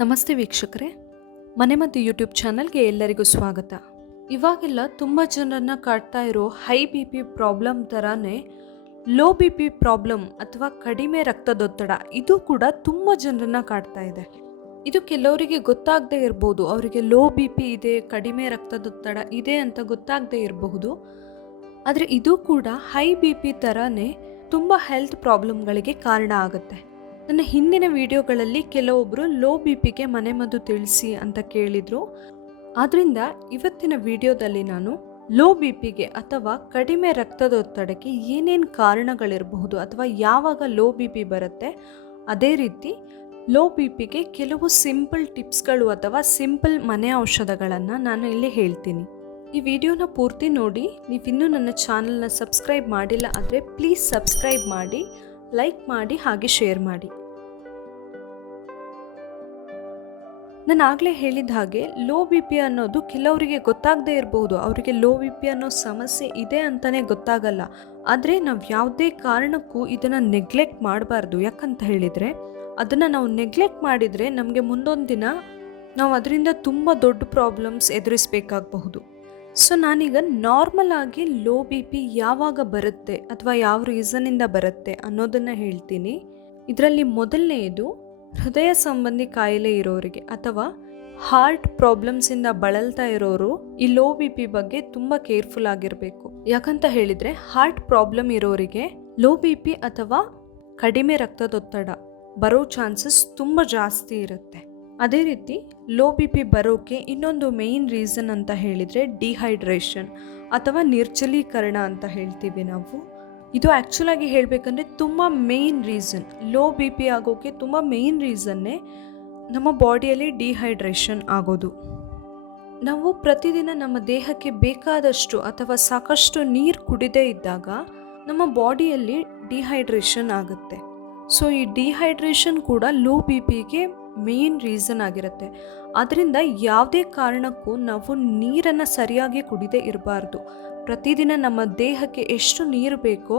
ನಮಸ್ತೆ ವೀಕ್ಷಕರೇ, ಮನೆಮದ್ದು ಯೂಟ್ಯೂಬ್ ಚಾನಲ್ಗೆ ಎಲ್ಲರಿಗೂ ಸ್ವಾಗತ. ಇವಾಗೆಲ್ಲ ತುಂಬ ಜನರನ್ನ ಕಾಡ್ತಾ ಇರೋ ಹೈ ಬಿ ಪಿ ಪ್ರಾಬ್ಲಮ್ ಥರನೇ ಲೋ ಬಿ ಪಿ ಪ್ರಾಬ್ಲಮ್ ಅಥವಾ ಕಡಿಮೆ ರಕ್ತದೊತ್ತಡ ಇದು ಕೂಡ ತುಂಬ ಜನರನ್ನ ಕಾಡ್ತಾ ಇದೆ. ಇದು ಕೆಲವರಿಗೆ ಗೊತ್ತಾಗದೇ ಇರಬಹುದು, ಅವರಿಗೆ ಲೋ ಬಿ ಪಿ ಇದೆ, ಕಡಿಮೆ ರಕ್ತದೊತ್ತಡ ಇದೆ ಅಂತ ಗೊತ್ತಾಗದೇ ಇರಬಹುದು. ಆದರೆ ಇದು ಕೂಡ ಹೈ ಬಿ ಪಿ ಥರನೇ ತುಂಬ ಹೆಲ್ತ್ ಪ್ರಾಬ್ಲಮ್ಗಳಿಗೆ ಕಾರಣ ಆಗುತ್ತೆ. ನನ್ನ ಹಿಂದಿನ ವಿಡಿಯೋಗಳಲ್ಲಿ ಕೆಲವೊಬ್ಬರು ಲೋ ಬಿ ಪಿಗೆ ಮನೆಮದ್ದು ತಿಳಿಸಿ ಅಂತ ಕೇಳಿದರು. ಆದ್ದರಿಂದ ಇವತ್ತಿನ ವಿಡಿಯೋದಲ್ಲಿ ನಾನು ಲೋ ಬಿ ಪಿಗೆ ಅಥವಾ ಕಡಿಮೆ ರಕ್ತದೊತ್ತಡಕ್ಕೆ ಏನೇನು ಕಾರಣಗಳಿರಬಹುದು ಅಥವಾ ಯಾವಾಗ ಲೋ ಬಿ ಪಿ ಬರುತ್ತೆ, ಅದೇ ರೀತಿ ಲೋ ಬಿ ಪಿಗೆ ಕೆಲವು ಸಿಂಪಲ್ ಟಿಪ್ಸ್ಗಳು ಅಥವಾ ಸಿಂಪಲ್ ಮನೆ ಔಷಧಗಳನ್ನು ನಾನು ಇಲ್ಲಿ ಹೇಳ್ತೀನಿ. ಈ ವಿಡಿಯೋನ ಪೂರ್ತಿ ನೋಡಿ. ನೀವಿನ್ನೂ ನನ್ನ ಚಾನಲ್ನ ಸಬ್ಸ್ಕ್ರೈಬ್ ಮಾಡಿಲ್ಲ ಅಂದರೆ ಪ್ಲೀಸ್ ಸಬ್ಸ್ಕ್ರೈಬ್ ಮಾಡಿ, ಲೈಕ್ ಮಾಡಿ, ಹಾಗೆ ಶೇರ್ ಮಾಡಿ. ನಾನು ಆಗಲೇ ಹೇಳಿದ ಹಾಗೆ ಲೋ ಬಿ ಪಿ ಅನ್ನೋದು ಕೆಲವರಿಗೆ ಗೊತ್ತಾಗದೇ ಇರಬಹುದು, ಅವರಿಗೆ ಲೋ ಬಿ ಪಿ ಅನ್ನೋ ಸಮಸ್ಯೆ ಇದೆ ಅಂತಲೇ ಗೊತ್ತಾಗಲ್ಲ. ಆದರೆ ನಾವು ಯಾವುದೇ ಕಾರಣಕ್ಕೂ ಇದನ್ನು ನೆಗ್ಲೆಕ್ಟ್ ಮಾಡಬಾರ್ದು. ಯಾಕಂತ ಹೇಳಿದರೆ ಅದನ್ನು ನಾವು ನೆಗ್ಲೆಕ್ಟ್ ಮಾಡಿದರೆ ನಮಗೆ ಮುಂದೊಂದು ದಿನ ನಾವು ಅದರಿಂದ ತುಂಬ ದೊಡ್ಡ ಪ್ರಾಬ್ಲಮ್ಸ್ ಎದುರಿಸಬೇಕಾಗಬಹುದು. ಸೊ ನಾನೀಗ ನಾರ್ಮಲ್ ಆಗಿ ಲೋ ಬಿ ಪಿ ಯಾವಾಗ ಬರುತ್ತೆ ಅಥವಾ ಯಾವ ರೀಸನ್ನಿಂದ ಬರುತ್ತೆ ಅನ್ನೋದನ್ನು ಹೇಳ್ತೀನಿ. ಇದರಲ್ಲಿ ಮೊದಲನೆಯದು ಹೃದಯ ಸಂಬಂಧಿ ಕಾಯಿಲೆ ಇರೋರಿಗೆ ಅಥವಾ ಹಾರ್ಟ್ ಪ್ರಾಬ್ಲಮ್ಸಿಂದ ಬಳಲ್ತಾ ಇರೋರು ಈ ಲೋ ಬಿ ಪಿ ಬಗ್ಗೆ ತುಂಬ ಕೇರ್ಫುಲ್ ಆಗಿರಬೇಕು. ಯಾಕಂತ ಹೇಳಿದರೆ ಹಾರ್ಟ್ ಪ್ರಾಬ್ಲಮ್ ಇರೋರಿಗೆ ಲೋ ಬಿ ಪಿ ಅಥವಾ ಕಡಿಮೆ ರಕ್ತದೊತ್ತಡ ಬರೋ ಚಾನ್ಸಸ್ ತುಂಬ ಜಾಸ್ತಿ ಇರುತ್ತೆ. ಅದೇ ರೀತಿ ಲೋ ಬಿ ಪಿ ಬರೋಕ್ಕೆ ಇನ್ನೊಂದು ಮೇಯ್ನ್ ರೀಸನ್ ಅಂತ ಹೇಳಿದರೆ ಡಿಹೈಡ್ರೇಷನ್ ಅಥವಾ ನಿರ್ಜಲೀಕರಣ ಅಂತ ಹೇಳ್ತೀವಿ ನಾವು. ಇದು ಆ್ಯಕ್ಚುಲಾಗಿ ಹೇಳಬೇಕಂದ್ರೆ ತುಂಬ main reason. Low B P ಆಗೋಕ್ಕೆ ತುಂಬ ಮೇಯ್ನ್ ರೀಸನ್ನೇ ನಮ್ಮ ಬಾಡಿಯಲ್ಲಿ ಡಿಹೈಡ್ರೇಷನ್ ಆಗೋದು. ನಾವು ಪ್ರತಿದಿನ ನಮ್ಮ ದೇಹಕ್ಕೆ ಬೇಕಾದಷ್ಟು ಅಥವಾ ಸಾಕಷ್ಟು ನೀರು ಕುಡಿದೇ ಇದ್ದಾಗ ನಮ್ಮ ಬಾಡಿಯಲ್ಲಿ ಡಿಹೈಡ್ರೇಷನ್ ಆಗುತ್ತೆ. ಸೊ ಈ ಡಿಹೈಡ್ರೇಷನ್ ಕೂಡ ಲೋ ಬಿ ಪಿಗೆ ಮೇನ್ ರೀಸನ್ ಆಗಿರುತ್ತೆ. ಆದ್ದರಿಂದ ಯಾವುದೇ ಕಾರಣಕ್ಕೂ ನಾವು ನೀರನ್ನು ಸರಿಯಾಗಿ ಕುಡಿದೇ ಇರಬಾರ್ದು. ಪ್ರತಿದಿನ ನಮ್ಮ ದೇಹಕ್ಕೆ ಎಷ್ಟು ನೀರು ಬೇಕೋ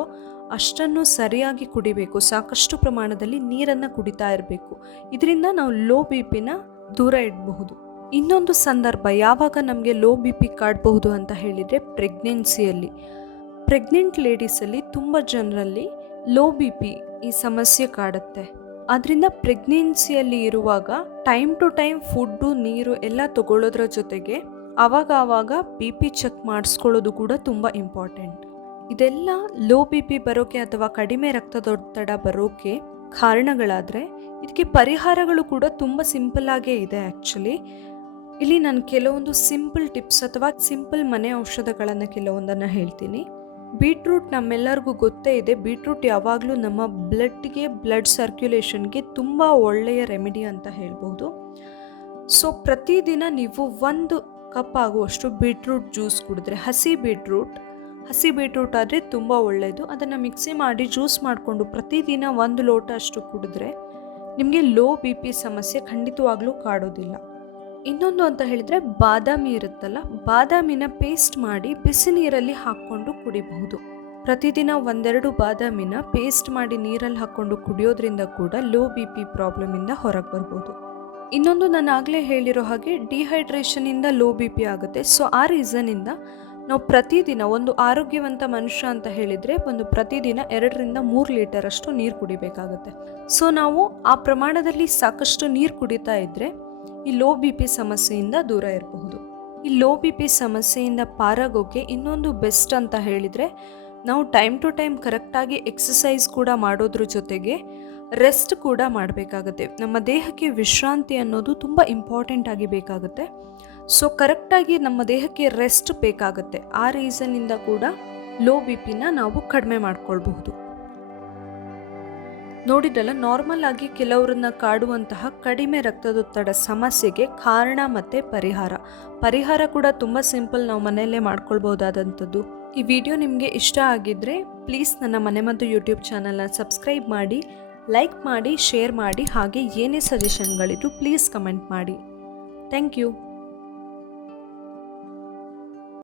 ಅಷ್ಟನ್ನು ಸರಿಯಾಗಿ ಕುಡಿಬೇಕು. ಸಾಕಷ್ಟು ಪ್ರಮಾಣದಲ್ಲಿ ನೀರನ್ನು ಕುಡಿತಾ ಇರಬೇಕು. ಇದರಿಂದ ನಾವು ಲೋ ಬಿ ಪಿನ ದೂರ ಇಡಬಹುದು. ಇನ್ನೊಂದು ಸಂದರ್ಭ ಯಾವಾಗ ನಮಗೆ ಲೋ ಬಿ ಪಿ ಕಾಡಬಹುದು ಅಂತ ಹೇಳಿದರೆ ಪ್ರೆಗ್ನೆನ್ಸಿಯಲ್ಲಿ. ಪ್ರೆಗ್ನೆಂಟ್ ಲೇಡೀಸಲ್ಲಿ ತುಂಬ ಜನರಲ್ಲಿ ಲೋ ಬಿ ಪಿ ಈ ಸಮಸ್ಯೆ ಕಾಡುತ್ತೆ. ಆದ್ದರಿಂದ ಪ್ರೆಗ್ನೆನ್ಸಿಯಲ್ಲಿ ಇರುವಾಗ ಟೈಮ್ ಟು ಟೈಮ್ ಫುಡ್ಡು, ನೀರು ಎಲ್ಲ ತಗೊಳ್ಳೋದ್ರ ಜೊತೆಗೆ ಆವಾಗ ಬಿ ಪಿ ಚೆಕ್ ಮಾಡಿಸ್ಕೊಳ್ಳೋದು ಕೂಡ ತುಂಬ ಇಂಪಾರ್ಟೆಂಟ್. ಇದೆಲ್ಲ ಲೋ ಬಿ ಪಿ ಬರೋಕ್ಕೆ ಅಥವಾ ಕಡಿಮೆ ರಕ್ತದೊತ್ತಡ ಬರೋಕ್ಕೆ ಕಾರಣಗಳಾದರೆ ಇದಕ್ಕೆ ಪರಿಹಾರಗಳು ಕೂಡ ತುಂಬ ಸಿಂಪಲ್ಲಾಗೇ ಇದೆ. ಆ್ಯಕ್ಚುಲಿ ಇಲ್ಲಿ ನಾನು ಕೆಲವೊಂದು ಸಿಂಪಲ್ ಟಿಪ್ಸ್ ಅಥವಾ ಸಿಂಪಲ್ ಮನೆ ಔಷಧಗಳನ್ನು ಕೆಲವೊಂದನ್ನು ಹೇಳ್ತೀನಿ. ಬೀಟ್ರೂಟ್ ನಮ್ಮೆಲ್ಲರಿಗೂ ಗೊತ್ತೇ ಇದೆ. ಬೀಟ್ರೂಟ್ ಯಾವಾಗಲೂ ನಮ್ಮ ಬ್ಲಡ್ ಸರ್ಕ್ಯುಲೇಷನ್ಗೆ ತುಂಬ ಒಳ್ಳೆಯ ರೆಮಿಡಿ ಅಂತ ಹೇಳ್ಬೋದು. ಸೊ ಪ್ರತಿದಿನ ನೀವು 1 ಕಪ್ ಆಗುವಷ್ಟು ಬೀಟ್ರೂಟ್ ಜ್ಯೂಸ್ ಕುಡಿದ್ರೆ, ಹಸಿ ಬೀಟ್ರೂಟ್ ಆದರೆ ತುಂಬ ಒಳ್ಳೆಯದು. ಅದನ್ನು ಮಿಕ್ಸಿ ಮಾಡಿ ಜ್ಯೂಸ್ ಮಾಡಿಕೊಂಡು ಪ್ರತಿದಿನ 1 ಲೋಟ ಅಷ್ಟು ಕುಡಿದ್ರೆ ನಿಮಗೆ ಲೋ ಬಿ ಪಿ ಸಮಸ್ಯೆ ಖಂಡಿತವಾಗ್ಲೂ ಕಾಡೋದಿಲ್ಲ. ಇನ್ನೊಂದು ಅಂತ ಹೇಳಿದರೆ ಬಾದಾಮಿ ಇರುತ್ತಲ್ಲ, ಬಾದಾಮಿನ ಪೇಸ್ಟ್ ಮಾಡಿ ಬಿಸಿ ನೀರಲ್ಲಿ ಹಾಕ್ಕೊಂಡು ಕುಡಿಬಹುದು. ಪ್ರತಿದಿನ 1-2 ಬಾದಾಮಿನ ಪೇಸ್ಟ್ ಮಾಡಿ ನೀರಲ್ಲಿ ಹಾಕ್ಕೊಂಡು ಕುಡಿಯೋದ್ರಿಂದ ಕೂಡ ಲೋ ಬಿ ಪಿ ಪ್ರಾಬ್ಲಮಿಂದ ಹೊರಗೆ ಬರ್ಬೋದು. ಇನ್ನೊಂದು ನಾನು ಆಗಲೇ ಹೇಳಿರೋ ಹಾಗೆ ಡಿಹೈಡ್ರೇಷನಿಂದ ಲೋ ಬಿ ಪಿ ಆಗುತ್ತೆ. ಸೊ ಆ ರೀಸನಿಂದ ನಾವು ಪ್ರತಿದಿನ ಒಂದು ಆರೋಗ್ಯವಂತ ಮನುಷ್ಯ ಅಂತ ಹೇಳಿದರೆ ಪ್ರತಿದಿನ 2-3 ಲೀಟರ್ ಅಷ್ಟು ನೀರು ಕುಡಿಬೇಕಾಗುತ್ತೆ. ಸೊ ನಾವು ಆ ಪ್ರಮಾಣದಲ್ಲಿ ಸಾಕಷ್ಟು ನೀರು ಕುಡಿತಾ ಇದ್ದರೆ ಈ ಲೋ ಬಿ ಪಿ ಸಮಸ್ಯೆಯಿಂದ ದೂರ ಇರಬಹುದು. ಈ ಲೋ ಬಿ ಪಿ ಸಮಸ್ಯೆಯಿಂದ ಪಾರಾಗೋಕ್ಕೆ ಇನ್ನೊಂದು ಬೆಸ್ಟ್ ಅಂತ ಹೇಳಿದರೆ ನಾವು ಟೈಮ್ ಟು ಟೈಮ್ ಕರೆಕ್ಟಾಗಿ ಎಕ್ಸಸೈಸ್ ಕೂಡ ಮಾಡೋದ್ರ ಜೊತೆಗೆ ರೆಸ್ಟ್ ಕೂಡ ಮಾಡಬೇಕಾಗುತ್ತೆ. ನಮ್ಮ ದೇಹಕ್ಕೆ ವಿಶ್ರಾಂತಿ ಅನ್ನೋದು ತುಂಬ ಇಂಪಾರ್ಟೆಂಟ್ ಆಗಿ ಬೇಕಾಗುತ್ತೆ. ಸೊ ಕರೆಕ್ಟಾಗಿ ನಮ್ಮ ದೇಹಕ್ಕೆ ರೆಸ್ಟ್ ಬೇಕಾಗುತ್ತೆ. ಆ ರೀಸನ್ನಿಂದ ಕೂಡ ಲೋ ಬಿ ಪಿನ ನಾವು ಕಡಿಮೆ ಮಾಡ್ಕೊಳ್ಬಹುದು. ನೋಡಿದಲ್ಲ, ನಾರ್ಮಲ್ ಆಗಿ ಕೆಲವರನ್ನ ಕಾಡುವಂತಹ ಕಡಿಮೆ ರಕ್ತದೊತ್ತಡ ಸಮಸ್ಯೆಗೆ ಕಾರಣ ಮತ್ತು ಪರಿಹಾರ ಕೂಡ ತುಂಬ ಸಿಂಪಲ್, ನಾವು ಮನೆಯಲ್ಲೇ ಮಾಡ್ಕೊಳ್ಬಹುದಾದಂಥದ್ದು. ಈ ವಿಡಿಯೋ ನಿಮಗೆ ಇಷ್ಟ ಆಗಿದ್ದರೆ ಪ್ಲೀಸ್ ನನ್ನ ಮನೆಮದ್ದು ಯೂಟ್ಯೂಬ್ ಚಾನಲ್ನ ಸಬ್ಸ್ಕ್ರೈಬ್ ಮಾಡಿ, ಲೈಕ್ ಮಾಡಿ, ಶೇರ್ ಮಾಡಿ, ಹಾಗೆ ಏನೇ ಸಜೆಷನ್ಗಳಿದ್ರು ಪ್ಲೀಸ್ ಕಮೆಂಟ್ ಮಾಡಿ. Thank you.